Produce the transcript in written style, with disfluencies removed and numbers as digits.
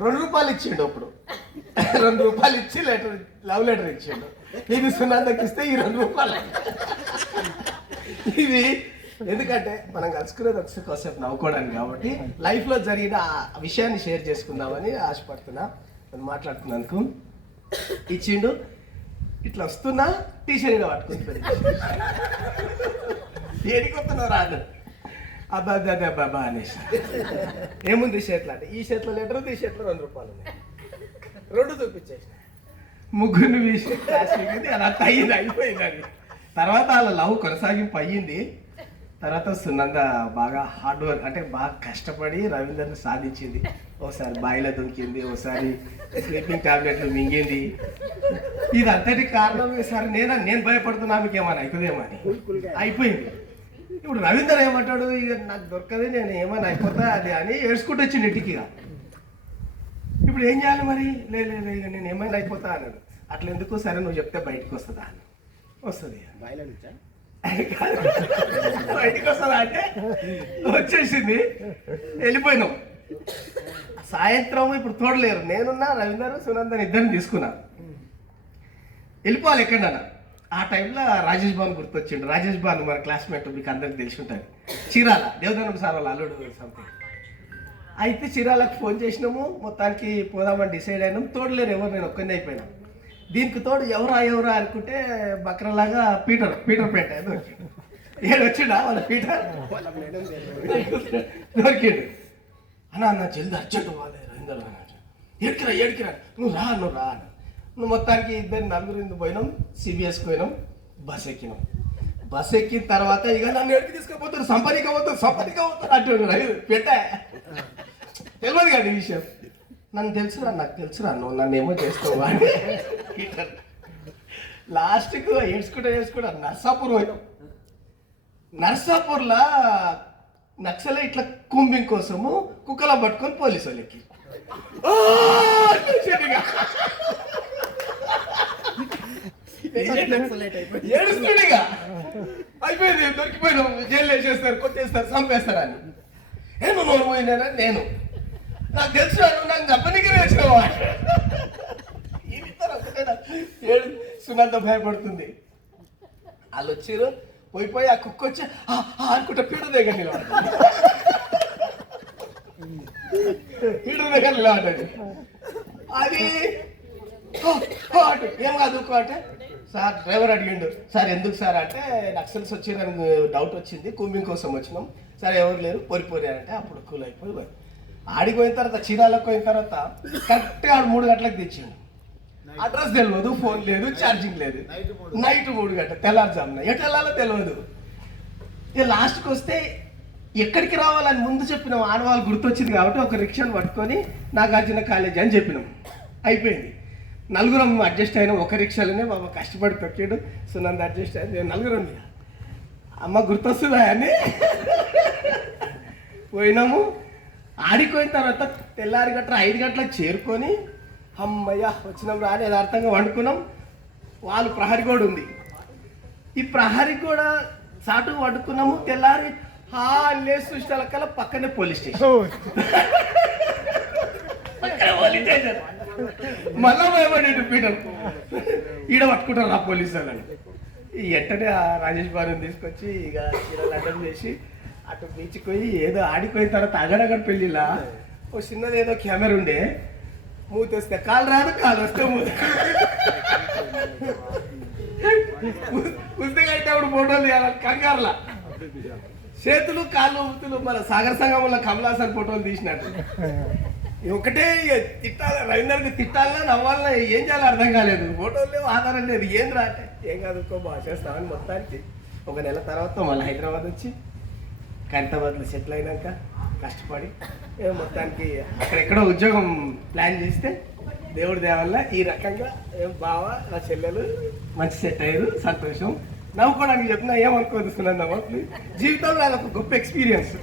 ₹2 ఇచ్చిండు. అప్పుడు ₹2 ఇచ్చి లవ్ లెటర్ ఇచ్చిండు. ఇది సునందకి ఇస్తే ఈ ₹2 ఇవి ఎందుకంటే మనం కలుసుకునేది ఒకసేపు నవ్వుకోవడానికి కాబట్టి లైఫ్లో జరిగిన ఆ విషయాన్ని షేర్ చేసుకుందామని ఆశపడుతున్నా. నేను మాట్లాడుతున్నందుకు ఇచ్చిండు. ఇట్లా వస్తున్నా టీషర్ట్ పట్టుకుంటుంది. ఏడికి వస్తున్నావు రాదు అబ్బా అనేసి ఏముంది షర్ట్లు అంటే ఈ షర్ట్లో లెటర్ ఈ షర్ట్లో ₹2 ఉన్నాయి. 2 చూపించేసి ముగ్గురిని వేసి అలా అయ్యింది, అయిపోయింది. అది తర్వాత వాళ్ళ లవ్ కొనసాగింపు అయ్యింది. తర్వాత సునంద బాగా హార్డ్ వర్క్ అంటే బాగా కష్టపడి రవీందర్ని సాధించింది. ఒకసారి బాయిలో దుంకింది, ఒకసారి స్లీపింగ్ టాబ్లెట్లు మింగింది. ఇది అంతటి కారణం సార్ నేను భయపడుతున్నా మీకు ఏమైనా అవుతుందేమని అయిపోయింది. ఇప్పుడు రవీందర్ ఏమంటాడు, ఇక నాకు దొరకదు నేను ఏమైనా అయిపోతా అది అని ఏడ్చుకుంటూ వచ్చింది ఇంటికి. ఇప్పుడు ఏం చేయాలి మరి? లేదు ఇక నేను ఏమైనా అయిపోతా అన్నాడు. అట్లా ఎందుకు, సరే నువ్వు చెప్తే బయటకు వస్తుందా అని. వస్తుంది బయటకు వస్తుందా అంటే వచ్చేసింది, వెళ్ళిపోయినాం. సాయంత్రం ఇప్పుడు తోడలేరు, నేనున్నా రవీందర్ సునందని ఇద్దరిని తీసుకున్నా. వెళ్ళిపోవాలి ఎక్కడన్నా. ఆ టైంలో రాజేష్ బాబు గుర్తొచ్చిండు. రాజేష్ బాబు మన క్లాస్మేట్, మీకు అందరికి తెలిసి ఉంటుంది. చీరాల దేవదానం సార్ వాళ్ళ అల్లుడు సంథింగ్. అయితే చీరాలకు ఫోన్ చేసినాము, మొత్తానికి పోదామని డిసైడ్ అయినాం. తోడలేరు ఎవరు, నేను ఒక్కనే అయిపోయినా. దీనికి తోడు ఎవరా అనుకుంటే బక్రలాగా పీటర్ పేట ఏడు వచ్చిండా వాళ్ళ పీటర్ దొరికిండు. అన్న జల్ది అర్జెంట్ వాళ్ళే రవీందర్ ఏడికిరా నువ్వు రా నువ్వు మొత్తానికి ఇద్దరు నలుగురు పోయినాం. సిబిఎస్కి పోయినాం, బస్ ఎక్కినాం. బస్ ఎక్కిన తర్వాత ఇక నన్ను ఎడికి తీసుకుపోతారు, సంపదికి పోతారు అంటున్నారు. పెట్టా తెలియదు కదా ఈ విషయం. నాకు తెలుసురా నువ్వు నన్ను ఏమో చేస్తావు అని. లాస్ట్కు ఏడ్చుకుంటా నర్సాపూర్ పోయినాం. నర్సాపూర్లో నక్సలైట్ల కూంబింగ్ కోసము కుక్కలా పట్టుకొని పోలీసు వాళ్ళకి ఏడుస్తుడిగా అయిపోయింది. దొరికిపోయినాం, జైలు వేసేస్తారు, కొట్టేస్తారు, చంపేస్తారని. ఏమో నోరు పోయినా నేను నాకు తెలుసు నాకు చెప్పనికి వేసినావా ఏడు సునంద భయపడుతుంది. వాళ్ళు వచ్చారు, పోయి ఆ కుక్క వచ్చి అనుకుంటా పీట దగ్గర నిలబడ్డది. అది ఏం కాదు అంటే సార్ డ్రైవర్ అడిగిండు. సార్ ఎందుకు సార్ అంటే నక్సల్స్ వచ్చిందని డౌట్ వచ్చింది, కూంబింగ్ కోసం వచ్చినాం సార్, ఎవరు లేరు పోరి అంటే అప్పుడు కూల్ అయిపోయి ఆడిపోయిన తర్వాత చీరాలకు పోయిన తర్వాత కరెక్ట్గా 3 గంటలకు తెచ్చిండు. అడ్రస్ తెలియదు, ఫోన్ లేదు, ఛార్జింగ్ లేదు. నైట్ 3 గంటలు, తెల్లారుజామున ఎటు వెళ్ళాలో తెలియదు. ఇక లాస్ట్కి వస్తే ఎక్కడికి రావాలని ముందు చెప్పినాం. ఆడవాళ్ళు గుర్తొచ్చింది కాబట్టి ఒక రిక్షాను పట్టుకొని నాగార్జున కాలేజీ అని చెప్పినాం. అయిపోయింది. నలుగురం అడ్జస్ట్ అయినాం ఒక రిక్షాలోనే. బాబా కష్టపడి తొక్కాడు, సునంద అడ్జస్ట్ అయింది. మేము నలుగురం అమ్మ గుర్తొస్తుందా అని పోయినాము. ఆడిపోయిన తర్వాత తెల్లారి గట్ల 5 గంటలకు చేరుకొని అమ్మయ్య వచ్చినాం రాని యథార్థంగా వండుకున్నాం. వాళ్ళు ప్రహరీ గోడ ఉంది, ఈ ప్రహరీ గోడ చాటు వండుకున్నాము. తెల్లారి లేచి చూసిన పక్కనే పోలీస్ స్టేషన్. మళ్ళా భయపడేది పీటర్ ఈడ పట్టుకుంటారు ఆ పోలీసు వాళ్ళని. వెంటనే ఆ రాజేష్ బాబుని తీసుకొచ్చి ఇక చీరలు అడ్డం చేసి అటు బీచ్కి పోయి ఏదో ఆడిపోయిన తర్వాత అగడగడ పెళ్ళిలా ఓ చిన్నది ఏదో కెమెరా ఉండే, మూత వస్తే కాలు రాదు, కాలు వస్తే మూత పుస్తకం అయితే అప్పుడు ఫోటోలు తీయాలి కంగారులా. చేతులు కాళ్ళు ఊతులు మన సాగర సంగమంలో కమలాసన్ ఫోటోలు తీసినట్టు. ఒకటే తిట్టాలి, రవీందర్కి తిట్టాలన్నా నవ్వాలన్నా ఏం చేయాలో అర్థం కాలేదు. ఫోటోలు లేవు, ఆధారం లేదు, ఏం రాటే ఏం కాదు బాగా చేస్తామని మొత్తానికి 1 నెల తర్వాత మళ్ళీ హైదరాబాద్ వచ్చి ఖైరతాబాద్లో సెటిల్ అయినాక కష్టపడి మొత్తానికి అక్కడెక్కడో ఉద్యోగం ప్లాన్ చేస్తే దేవుడి దేవల్ల ఈ రకంగా బావ నా చెల్లెలు మంచి సెట్ అయ్యారు. సంతోషం. నవ్వుకోవడానికి చెప్పినా ఏమనుకోదు సునంద. జీవితంలో అదొక గొప్ప ఎక్స్పీరియన్స్.